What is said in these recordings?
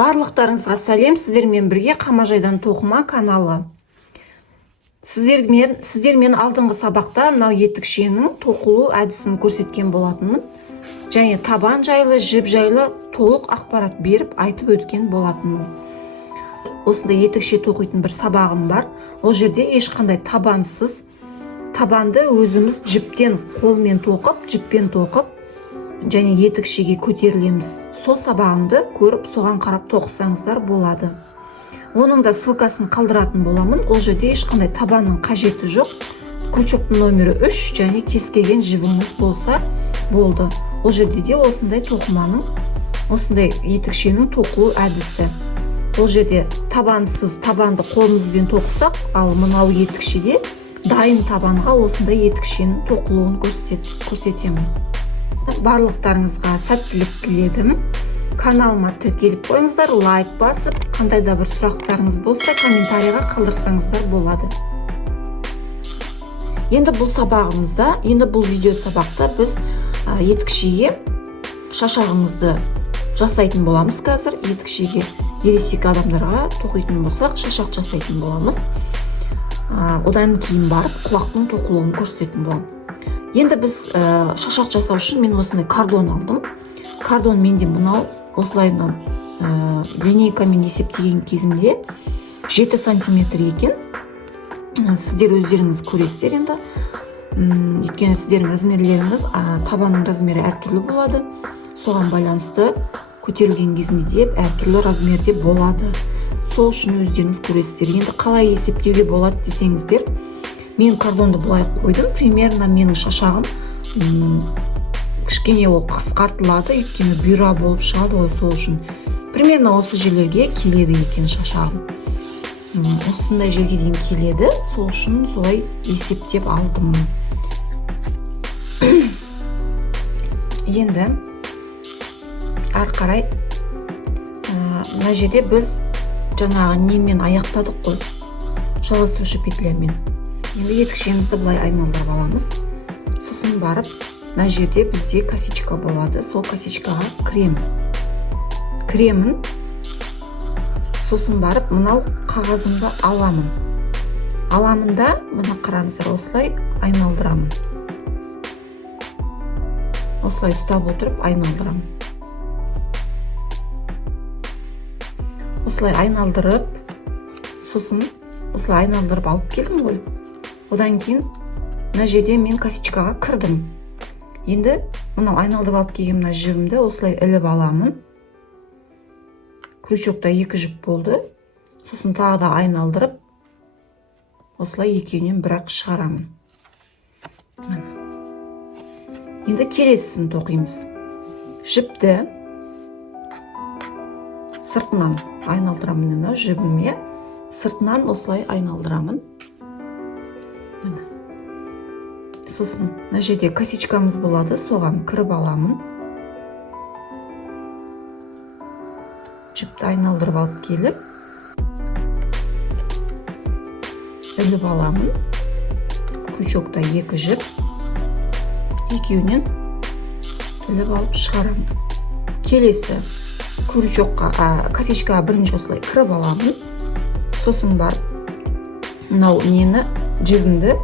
Барлықтарыңызға сәлем, сіздермен бірге Қамажайдан тоқыма каналы. Сіздермен алдыңғы сабақта мынау етікшенің тоқылу әдісін көрсеткен болатынмын. Және табан жайлы, жіп жайлы толық ақпарат беріп айтып өткен болатынмын. Осында етікше тоқитын бір сабағым бар. Ол жерде ешқандай табансыз, табанды өзіміз жіптен қолмен тоқып, жіппен тоқып, және етікшеге көтерілеміз. Сол сабағымды көріп, соған қарап тоқысаңыздар болады. Оның да ссылкасын қалдыратын боламын. Ол жерде ешқандай табанның қажеті жоқ. Крючоктың номері 3 және кез келген жібіңіз болса болды. Ол жерде де осындай тоқыманың, осындай етікшенің тоқылу әдісі. Ол жерде табансыз, табанды қолымызбен тоқысақ, ал мынау етікшеде дайын табанға осындай етікшенің тоқылуын көрсетемін. Барлықтарыңызға сәттілік тіледім. Каналыма тіркеліп қойыңыздар, лайк басып, қандай да бір сұрақтарыңыз болса комментарийға қалдырсаңыздар болады. Енді бұл сабағымызда, бұл видео сабақта біз етікшеге шашағымызды жасайтын боламыз. Қазір етікшеге ересек адамдарға тоқитын болсақ, шашақ жасайтын боламыз. Одан кейін барып құлақтың тоқылуын көрсететін боламын. Енді біз шашақ жасау үшін мен осындай кардон алдым. Кардон менде мынау осылайынан линейкамен есептеген кезімде 7 сантиметр екен. Сіздер өздеріңіз көресіздер енді. Өйткені сіздердің размерлеріңіз, табанның размері әртүрлі болады. Соған байланысты көтерілген кезінде де әртүрлі размерде болады. Сол үшін өздеріңіз көресіздер. Енді қалай есептеуге болады десеңіздер, мен кардонды бұлай қойдым. Примерно менің шашағым кішкене ол қысқартылады, өйткені бұйра болып шығады ғой, сол үшін. Примерно осы жерлерге келеді екен шашағым. Осындай жерге дейін келеді, сол үшін солай есептеп алдым. Енді ары қарай мына жерде біз жаңағы немен аяқтадық қой, жалғастырушы петлямен. Енді етікшемізді былай айналдырып аламыз. Сосын барып, мына жерде бізде косичка болады. Сол косичкаға кремін. Сосын барып, мынау қағазымды аламын. Аламында, мына қараңыздар, осылай айналдырамын. Осылай ұстап отырып айналдырамын. Осылай айналдырып, сосын осылай айналдырып алып келдім ғой. Одан кейін мына жерде мен косичкаға кірдім. Енді мынау айналдырып алып келген мына жібімді осылай іліп аламын. Крючокта 2 жіп болды. Сосын тағы да айналдырып, осылай екеуінен бірақ шығарамын. Енді келесісін тоқимыз. Жіпті сыртынан айналдырамын, мына жібіме сыртынан осылай айналдырамын. Сосын мына жерде косичкамыз болады, соған кіріп аламын. Жіпті айналдырып алып келіп, іліп аламын. Крючокта 2 жіп, екеуінен іліп алып шығарамын. Келесі косичкаға бірінші осылай кіріп аламын. Сосын барып, мынау нені, жібімді,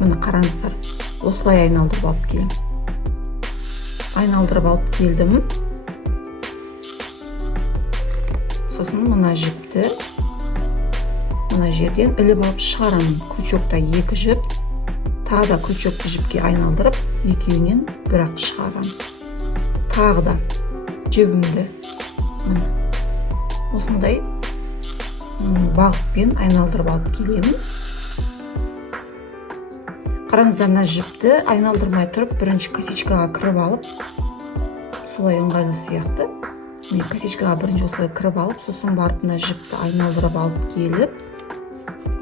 міне қараңыздар, осылай айналдырып алып келем. Айналдырып алып келдім. Сосын мына жіпті мына жерден іліп алып шығарамын. Крючокта 2 жіп, тағы да крючокты жіпке айналдырып, екеуінен бірақ шығарамын. Тағы да жібімді осындай бағытпен айналдырып алып келемін. Қараңыздар, мына жіпті айналдырмай тұрып, бірінші косичкаға кіріп алып, солай ыңғайлы сияқты. Мен косичкаға бірінші осылай кіріп алып, сосын барып мына жіпті айналдырып алып келіп,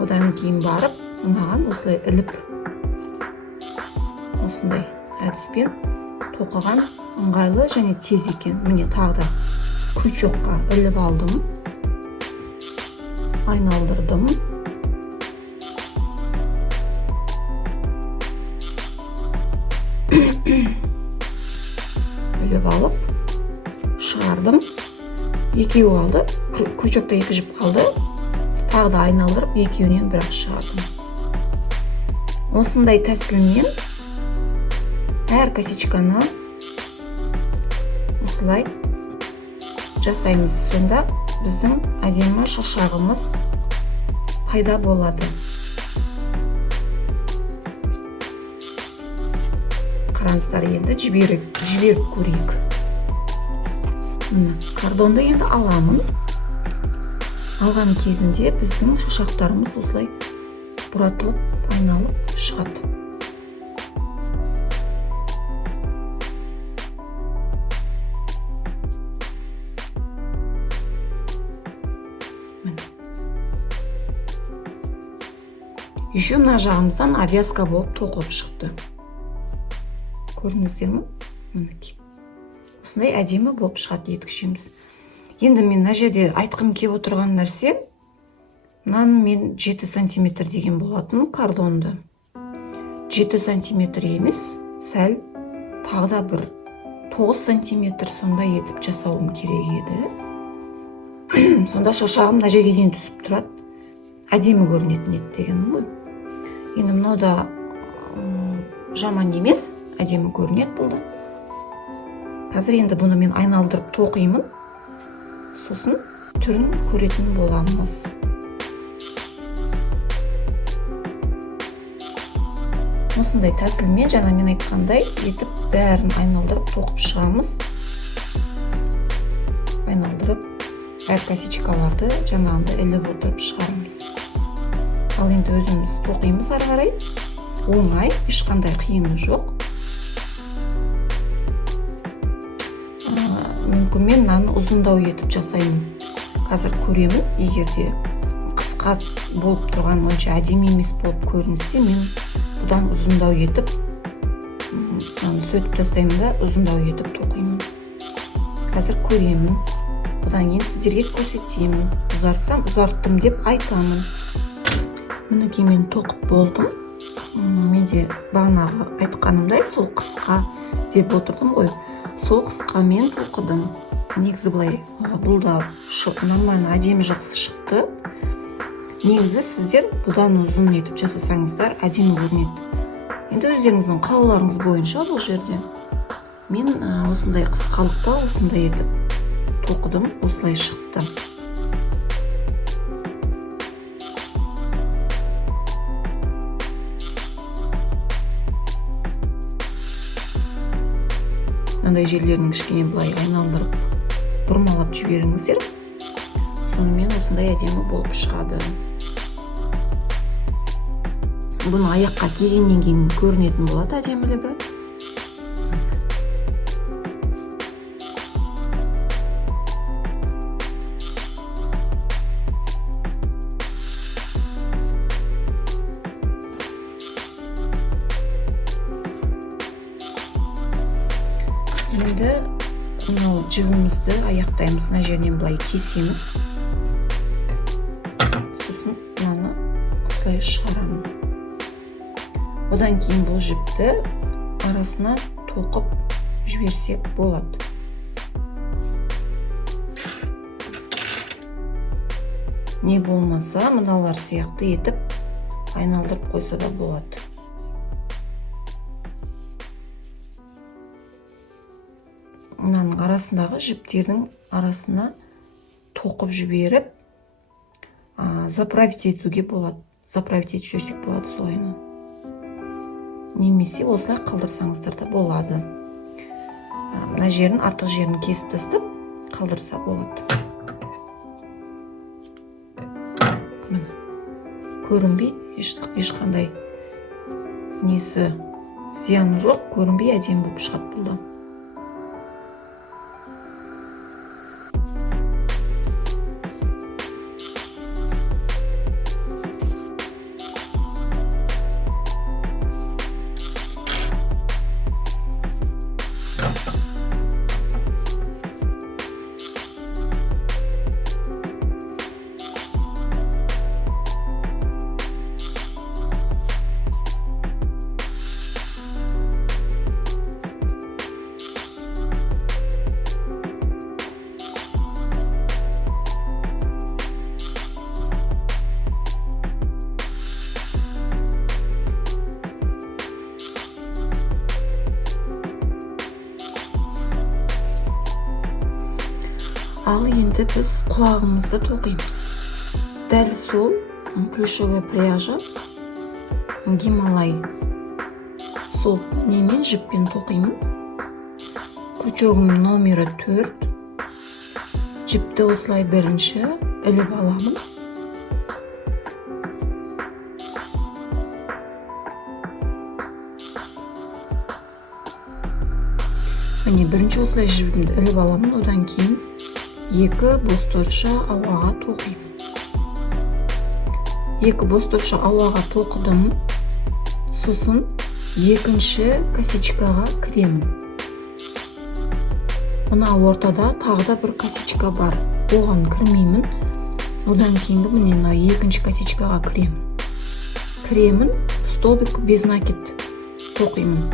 одан кейін барып, мынаған осылай іліп, осындай әдіспен тоқыған ыңғайлы және тез екен. Міне тағы да крючокқа іліп алдым, айналдырдым. Іліп алып, шығардым. екеуі қалды, крючокта 2 жіп қалды. Тағы да айналдырып екеуінен бір-ақ шығардым. Осындай тәсілмен әр косичканы осылай жасаймыз. Сонда біздің әдемі шашағымыз пайда болады. Қараңыздар, енді жіберіп көрейік. Кордонды енді аламын. Алған кезінде біздің шашақтарымыз осылай бұратылып, айналып шығады. Еще мына жағымыздан авязка болып тоқылып шықты. Көрдіңіздер ме? Мінекей. Осындай әдемі болып шығады етікшеміз. Енді мен мына жерде айтқым келіп отырған нәрсе, мынаны мен 7 сантиметр деген болатын кордонды. 7 сантиметр емес, сәл тағы да бір 9 сантиметр сондай етіп жасауым керек еді. Сонда шашағым мына жерге дейін түсіп тұрады. Әдемі көрінетін еді дегенім ғой. Енді мынау да жаман емес, әдемі көрінеді бұл да. Қазір енді бұны мен айналдырып тоқимын. Сосын түрін көретін боламыз. Осындай тәсілмен жаңа мен айтқандай етіп бәрін айналдырып тоқып шығамыз. Айналдырып әр косичкаларды жаңағында іліп отырып шығарамыз. Ал енді өзіміз тоқимыз ары қарай. Оңай, ешқандай қиыны жоқ. Мүмкін мен мынаны ұзындау етіп жасаймын. Қазір көремін, егер де қысқа болып тұрған онша әдемі емес болып көрінсе, мен бұдан ұзындау етіп сөйтіп тастаймын да ұзындау етіп тоқимын. Қазір көремін. Бұдан кейін сіздерге көрсетемін. Ұзартсам, ұзарттым деп айтамын. Мінекей мен тоқып болдым. Менде бағанағы айтқанымдай сол қысқа деп отырдым ғой. Сол қысқа мен тоқыдым. Негізі былай бұл да нормально әдемі жақсы шықты. Негізі сіздер бұдан ұзын етіп жасасаңыздар әдемі көрінеді. Енді өздеріңіздің қалауларыңыз бойынша бұл жерде мен осындай қысқалықта осындай етіп тоқыдым, осылай шықты. Мынандай жерлерін кішкене былай айналдырып бұрмалап жіберіңіздер. Сонымен осындай әдемі болып шығады. Бұны аяққа кигеннен кейін көрінетін болады әдемілігі. Енді мынау жібімізді аяқтаймыз, мына жерінен былай кесеміз. Сосын мынаны осылай шығарамын. Одан кейін бұл жіпті арасына тоқып жіберсек болады. Не болмаса, мыналар сияқты етіп айналдырып қойса да болады. Мынаның арасындағы жіптердің арасына тоқып жіберіп, заправить етуге болады. Заправить етіп жіберсек болады солайынан. Немесе осылай қалдырсаңыздар да болады. Мына жерін, артық жерін кесіп тастап қалдырса болады. Көрінбейді, ешқандай несі зияны жоқ, көрінбей әдемі болып шығады бұл да. Ал енді біз құлағымызды тоқимыз. Дәл сол плюшевая пряжа Гималай. Сол немен жіппен тоқимын. Крючогым номері 4. Жіпті осылай бірінші іліп аламын. Міне бірінші осылай жібімді іліп аламын, одан кейін екі босторша ауаға тоқимын. Екі босторша ауаға тоқыдым. Сосын екінші косичкаға кіремін. Мына ортада тағы да бір косичка бар. Оған кірмеймін. Одан кейінгі міне екінші косичкаға кіремін. Столбик без накид тоқимын.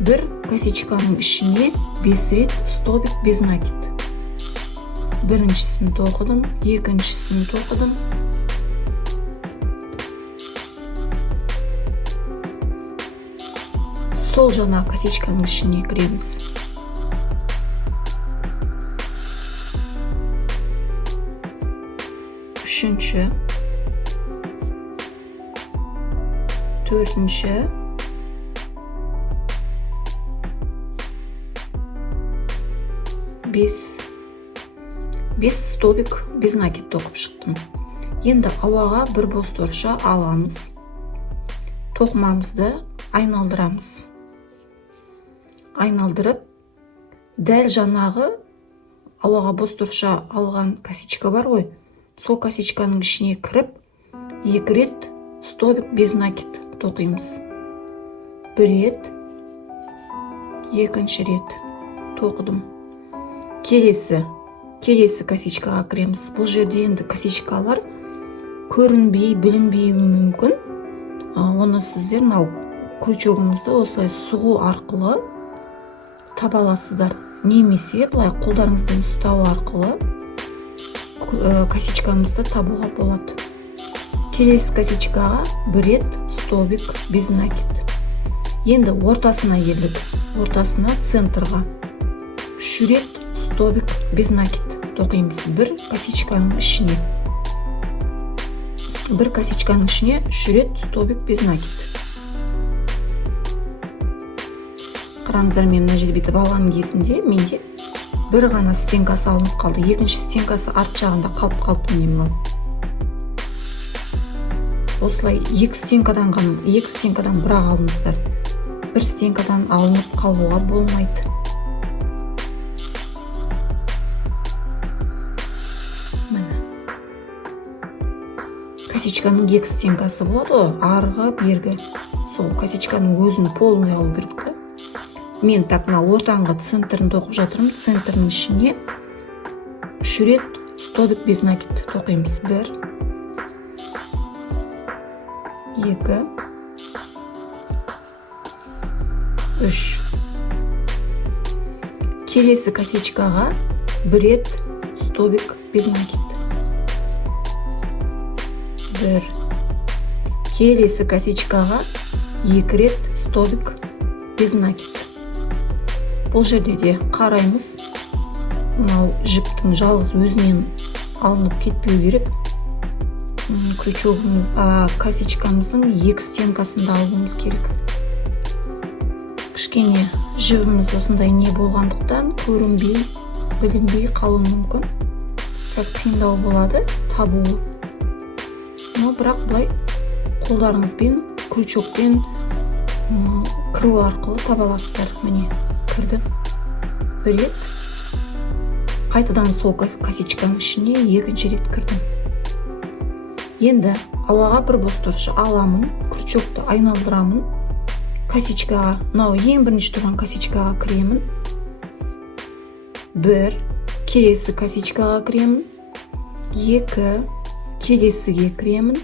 Бір косичканың ішіне 5 рет столбик без накид. Біріншісін тоқыдым, екіншісін тоқыдым. Сол жаңа косичканың ішіне кіреміз. Үшінші, төртінші, бес столбик без накид тоқып шықтым. Енді ауаға бір босторша аламыз. Тоқымамызды айналдырамыз. Айналдырып, дәл жаңағы ауаға босторша алған косичка бар ғой. Сол косичканың ішіне кіріп, 2 рет столбик без накид тоқимыз. Бір рет, екінші рет тоқыдым. Келесі косичкаға кіреміз. Бұл жерде енді косичкалар көрінбей, білінбеуі мүмкін. Оны сіздер крючогымызды осылай сұғу арқылы таба аласыздар. Немесе былай қолдарыңызбен ұстау арқылы косичкамызды табуға болады. Келесі косичкаға бір рет столбик без накид. Енді ортасына келдік. Ортасына центрға 3 рет столбик без накид тоқимыз. Бір косичканың ішіне 3 рет столбик без накид. Қараңыздар, мен мына жерде бүйтіп алған кезінде менде бір ғана стенкасы алынып қалды. Екінші стенкасы арт жағында қалып мынау. Осылай екі стенкадан бірақ алыңыздар. Бір стенкадан алынып қалуға болмайды. Міне. Косичканың екі стенкасы болады ғой, арғы, бергі. Сол косичканың өзін полный алу керек. Мен так ортаңғы центрін тоқып жатырмын. Центрінің ішіне 3 рет столбик без накид тоқимыз. 1, 2, 3. Келесі косичкаға 1 рет столбик без накид. 1. Келесі косичкаға 2 рет столбик без накид. Бұл жерде де қараймыз. Мынау жіптің жалғыз өзінен алынып кетпеу керек. Косичкамыздың екі стенкасында алуымыз керек. Кішкене жібіміз осындай не болғандықтан көрінбей, білінбей қалуы мүмкін. Сәл қиындау болады табуы. Но бірақ былай қолдарыңызбен, крючокпен кіру арқылы таба аласыздар. Міне кірді. Бір рет. Қайтадан сол косичканың ішіне екінші рет кірдім. Енді ауаға бір босторша аламын, крючокты айналдырамын. Косичкаға, ең бірінші тұрған косичкаға кіремін. 1, келесі косичкаға кіремін. 2, келесіге кіремін.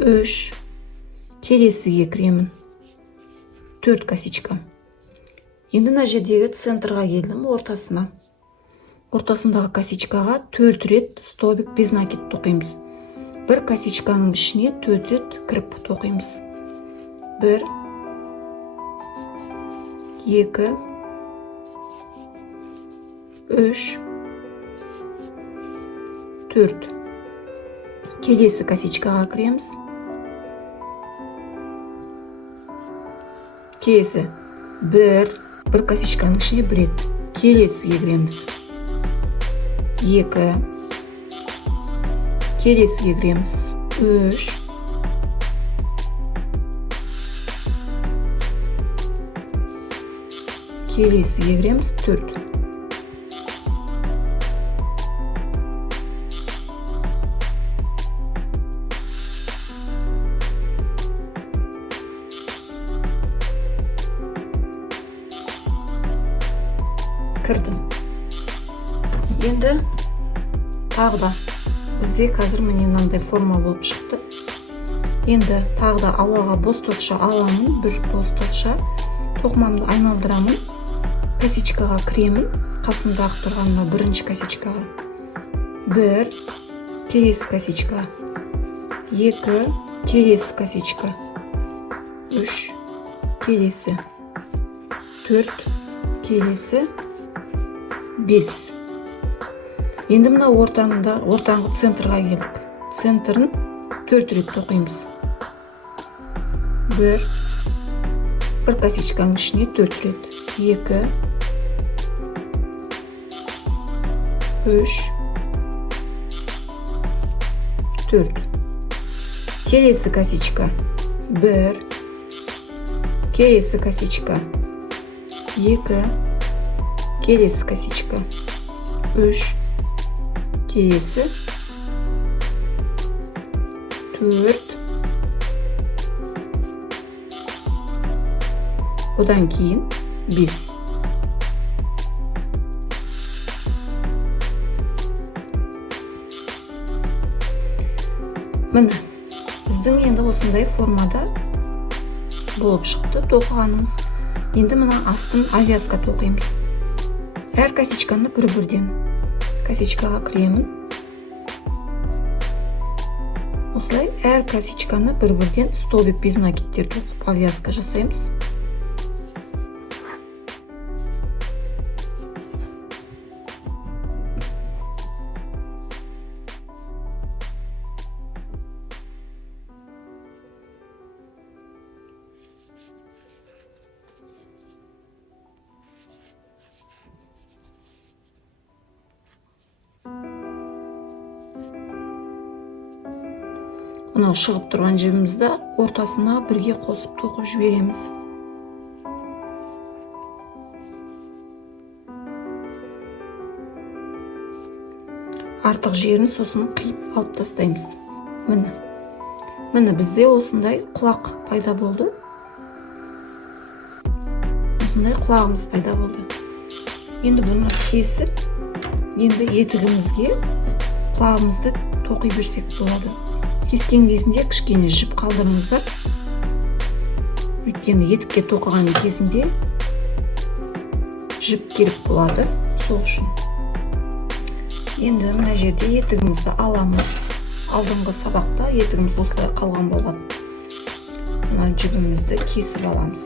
3, келесіге кіремін. 4 косичка. Енді мына жердегі центрға келдім, ортасына. Ортасындағы косичкаға 4 рет столбик без накид тоқимыз. Бір косичканың ішіне 4 рет кіріп тоқимыз. 1, 2, 3 4. Келесі косичкаға кіреміз. Келесі бір косичканың ішіне бір рет. Келесіге кіреміз. 2. Келесіге кіреміз. 3. Келесіге кіреміз. 4. Кірдім. Енді тағы да бізде қазір міне мынандай форма болып шықты. Енді тағы да ауаға бос тотша аламын, бір бос тотша. Тоқымамды айналдырамын. Косичкаға кіремін. Қасымдағы тұрғанына бірінші косичкаға. 1. Келесі косичка. 2. Келесі косичка. 3. Келесі. 4. Келесі. 5. Енді мына ортаңғы центрға келдік. Центрін 4 рет тоқимыз. 1. Бір косичканың ішіне 4 рет. 2. 3. 4. Келесі косичка. 1. Келесі косичка. 2. Келесі косичка. 3. Келесі. 4. Одан кейін 5. Міне, біздің енді осындай формада болып шықты тоқығанымыз. Енді мына астын авязка тоқимыз. Әр косичканы бір-бірден косичкаға кіремін. Осылай әр косичканы бір-бірден столбик без накидтер тоқып авязка жасаймыз. Мынау шығып тұрған жібімізді ортасына бірге қосып тоқып жібереміз. Артық жерін сосын қиып алып тастаймыз. Міне бізде осындай құлақ пайда болды. Осындай құлағымыз пайда болды. Енді бұны кесіп, енді етігімізге құлағымызды тоқи берсек болады. Кескен кезінде кішкене жіп қалдырыңыздар. Өйткені етікке тоқыған кезінде жіп керек болады, сол үшін. Енді мына жерде етігімізді аламыз. Алдыңғы сабақта етігіміз осылай қалған болады. Мына жібімізді кесіп аламыз.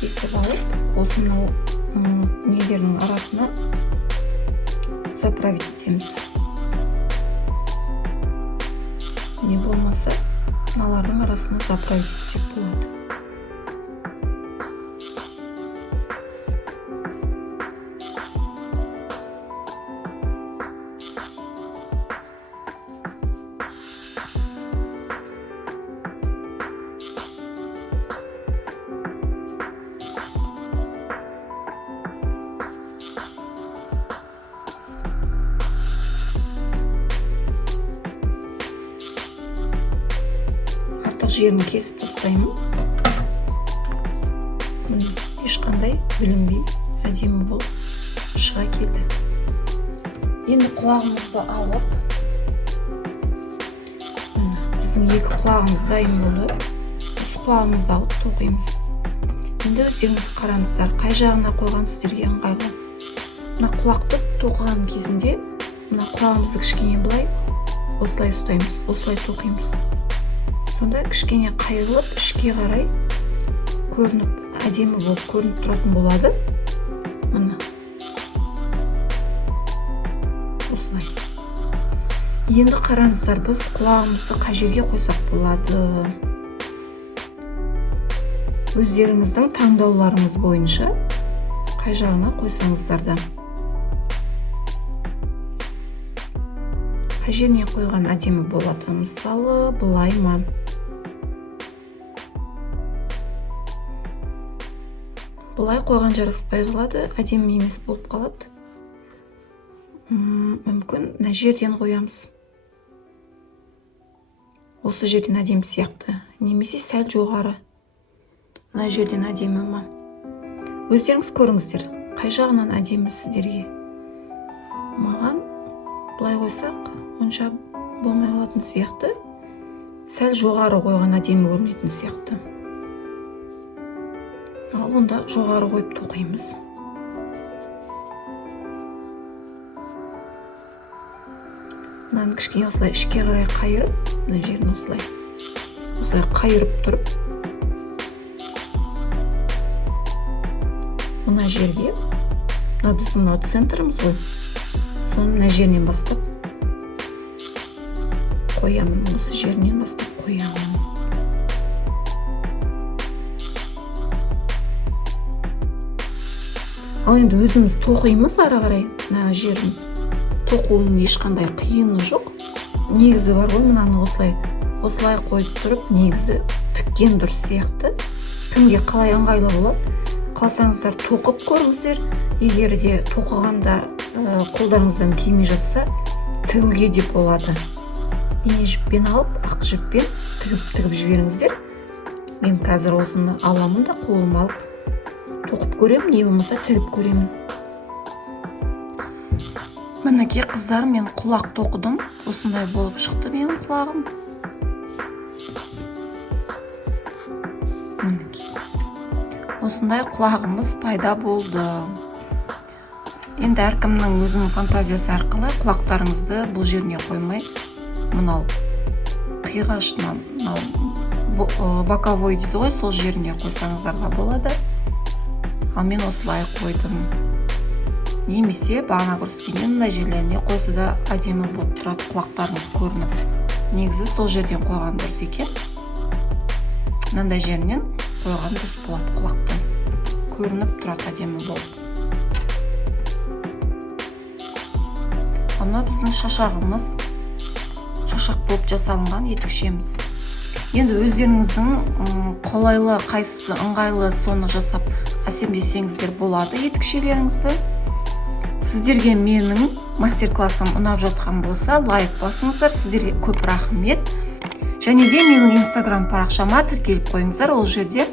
Кесіп алып, осының нелерінің арасына заправить етеміз. Не болмаса, мыналардың арасына заправить етсек болады. Жерін кесіп тастаймын. Ешқандай білінбей әдемі болып шыға келді. Енді құлағымызды алып, біздің екі құлағымыз дайын болды. Осы құлағымызды алып тоқимыз. Енді өздеріңіз қараңыздар, қай жағына қойған сіздерге ыңғайлы. Мына құлақты тоқыған кезінде, мына құлағымызды кішкене былай осылай ұстаймыз, осылай тоқимыз. Сонда кішкене қайырылып, ішке қарай көрініп, әдемі болып көрініп тұратын болады. Міне осылай. Енді қараңыздар, біз құлағымызды қай жерге қойсақ болады? Өздеріңіздің таңдауларыңыз бойынша қай жағына қойсаңыздар да. Қай жеріне қойған әдемі болады? Мысалы, былай ма? Бұлай қойған жараспай қалады, әдемі емес болып қалады. Мүмкін мына жерден қоямыз. Осы жерден әдемі сияқты, немесе сәл жоғары. Мына жерден әдемі ма? Өздеріңіз көріңіздер, қай жағынан әдемі сіздерге? Маған бұлай қойсақ, онша болмай қалатын сияқты. Сәл жоғары қойған әдемі көрінетін сияқты. Ал онда жоғары қойып тоқимыз. Мынаны кішкене осылай ішке қарай қайырып, мына жерін осылай қайырып тұрып, мына жерге, мына біздің центріміз ғой, соны мына жерінен бастап қоямын, осы жерінен бастап қоямын. Ал енді өзіміз тоқимыз ары қарай, мына жерін тоқуының ешқандай қиыны жоқ. Негізі бар ғой, мынаны осылай қойып тұрып, негізі тіккен дұрыс сияқты. Кімге қалай ыңғайлы болады? Қаласаңыздар тоқып көріңіздер. Егер де тоқығанда қолдарыңыздан келмей жатса, тігуге де болады. Ине жіппен алып, ақ жіппен тігіп жіберіңіздер. Мен қазір осыны аламын да қолым алып тоқып көремін, не болмаса тігіп көремін. Мінекей қыздар, мен құлақ тоқыдым. Осындай болып шықты менің құлағым. Мінекей. Осындай құлағымыз пайда болды. Енді әркімнің өзінің фантазиясы арқылы құлақтарыңызды бұл жеріне қоймай, мынау қиғашына, боковой дейді ғой, сол жеріне қойсаңыздарға болады. Ал мен осылай қойдым. Немесе бағана көрсеткенмен мына жерлеріне қойса да әдемі болып тұрады, құлақтарыңыз көрініп. Негізі сол жерден қойған дұрыс екен. Мынандай жерінен қойған дұрыс болады, құлақтан көрініп тұрады әдемі болып. Ана біздің шашағымыз, шашақ болып жасалынған етікшеміз. Енді өздеріңіздің қолайлы, қайсысы ыңғайлы, соны жасап әсемдесеңіздер болады етікшелеріңізді. Сіздерге менің мастер-классым ұнап жатқан болса, лайк басыңыздар. Сіздерге көп рахмет. Және де менің инстаграм парақшама тіркеліп қойыңыздар. Ол жерде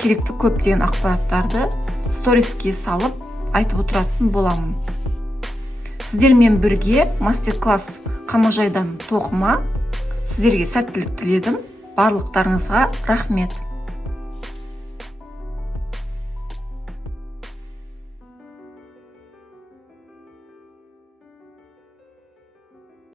керекті көптеген ақпараттарды сториске салып айтып отыратын боламын. Сіздермен бірге мастер-класс қамажайдан тоқыма. Сіздерге сәттілік тіледім. Барлықтарыңызға рахмет.